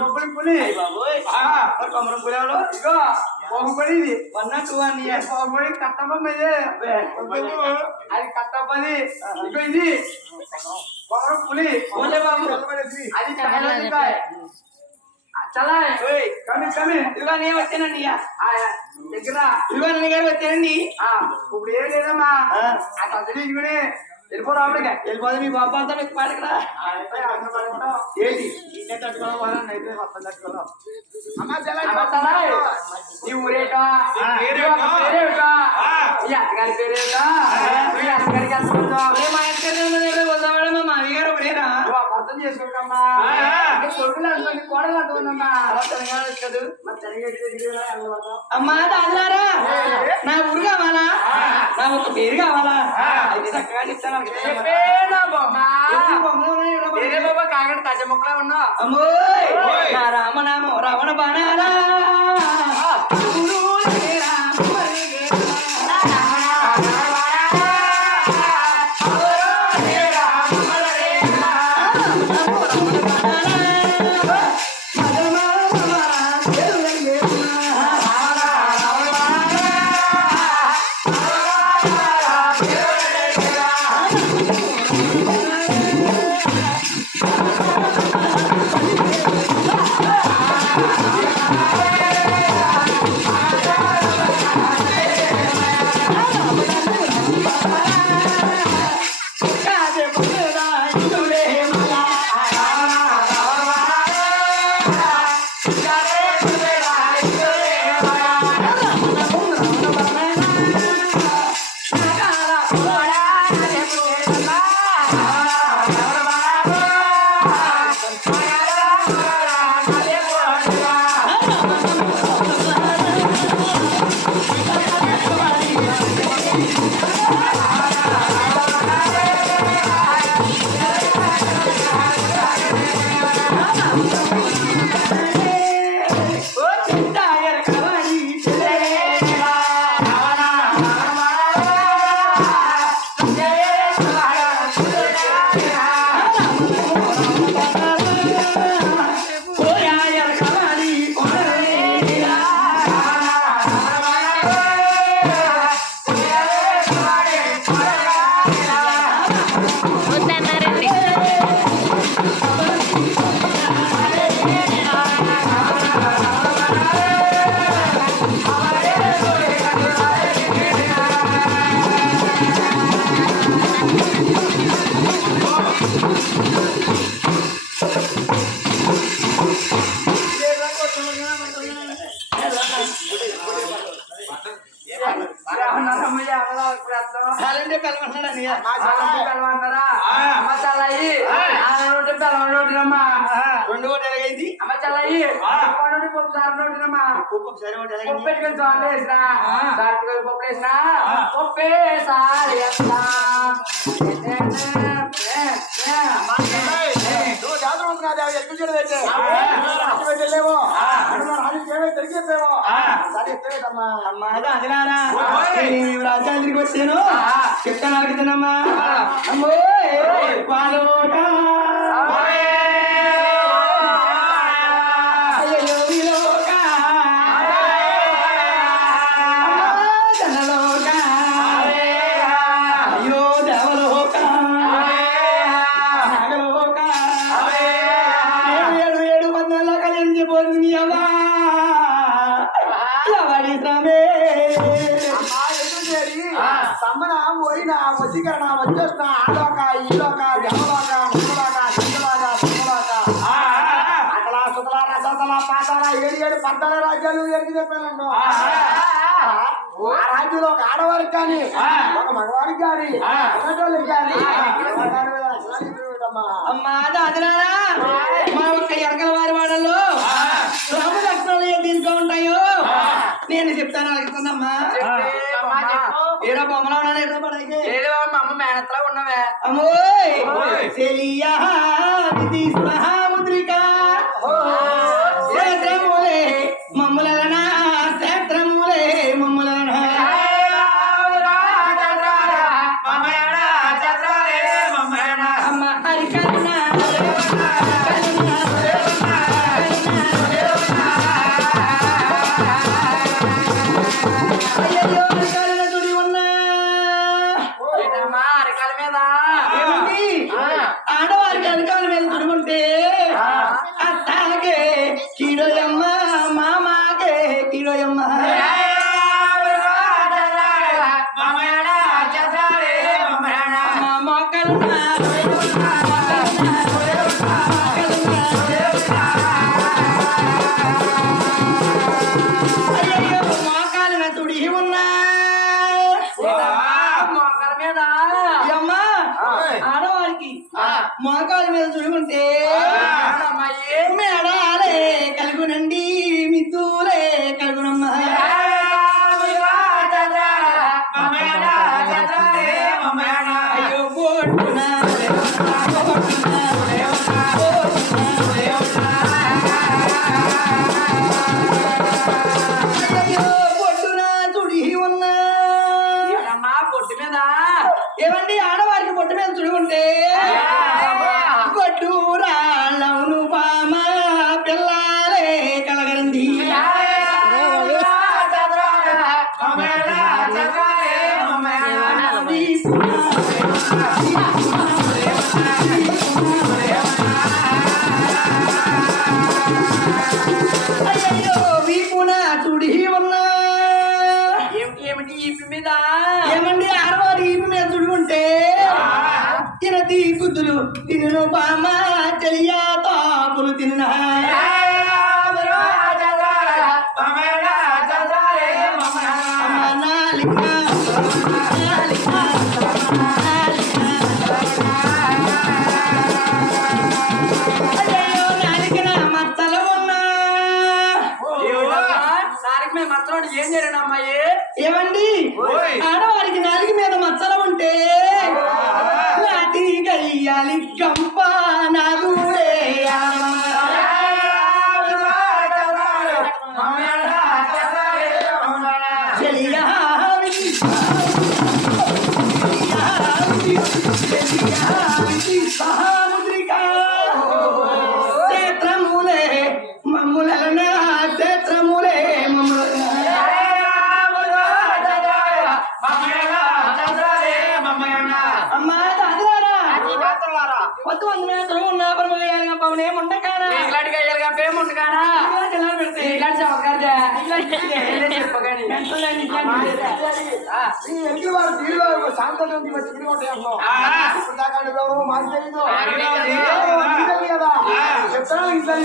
బొబ్బడి పులి బాబోయ్ ఆ, మరి కొమరం పులేవలో ఇగో బొబ్బడి ఇది వన్ నాట్ టూ అని బొబ్బడి కట్టబొమ్మ ఇది అది కట్టపది ఇగో ఇది కొమరం పులి ఓలే బాబు అది కట్టబడి చలా ఓయ్ కమి కమి ఇదిగో నేను వచ్చానండి ఇక. ఆ, దగ్గర ఇదిగో అన్న గారు వచ్చానండి ఆ, ఇప్పుడు ఏం లేదమ్మా ఆ. ఆ వెళ్ళిపోరా ఆవిడగా వెళ్ళిపోతే మీ బాబు అంతా మీకు పాడకరా ఏంటి? ఇన్నే తట్టుకోవడం వాళ్ళని అయితే మొత్తం తట్టుకోవడం. అమ్మా నీ ఊరేటా? అమ్మా ఏ? నా ఊరు కావాలా. నా ఒక పేరు కావాలా. అయితే చక్కగా చెప్తాను కాకండి తగ్గ మొక్కలా ఉన్నావు అమ్మోయ్ ఓయ్. నా రామనామం రావణ బాణాలా రెండు కోటి ఎలాగైంది? అమ్మ చల్లాయి. పప్పు నోటి పప్పు సారు నోటినమ్మా. ఒకసారి ఒకటి పప్పు ఎలాగైంది? పెట్టుకొని సార్లు వేసినా. ఆ. సారు పెట్టుకొని పప్పు వేసినా. పప్పే సారు చేయడం అయితే. రాజుకి తిరిగి. సరే అమ్మా వచ్చాను. ఆ. చెప్తాను అడుగుతానమ్మా. అమ్మో. పద్నాల రాజ్యాలు ఎరిగి చెప్పాను ఆ రాజ్యంలో ఒక ఆడవారికి కానీ ఒక మగవారికి కానీ ఉన్నటోళ్ళకి కానీ. అమ్మా అమ్మా దాదిరారా మా ఒక్క ఎరకల వారి వాడల్లో రామ లక్షణాలు ఏ దీంట్లో ఉంటాయో? నేను చెప్తాను అడుగుతుందమ్మా బొమ్మలో ఉన్నాను అమ్మ మేనతలా ఉన్నవే. అమ్మోయ్ ఓయ్. నా చూడి ఉన్నా ఏమిటి ఈపి మీద? ఏమండి ఆరో ఈపి మీద చూడుకుంటే తినది గుద్దులు తిను బామ్మ చెలియా తాపులు తిన్నా. Bye. ఏం అమ్మాయి? ఏమండి. ఆడవారికి నాలుగు మీద మచ్చలు ఉంటే నాటి గయ్యాలి గంప శాంతం ఉంది మరి తిరిగి ఉంటాయి అసలు ఇప్పుడు దాకా అంటే ఎవరు మాకు తెలీదు మాకు తెలీదు. ఏదో నీకు తెలియదు? కదా చెప్తాను ఇంట్లో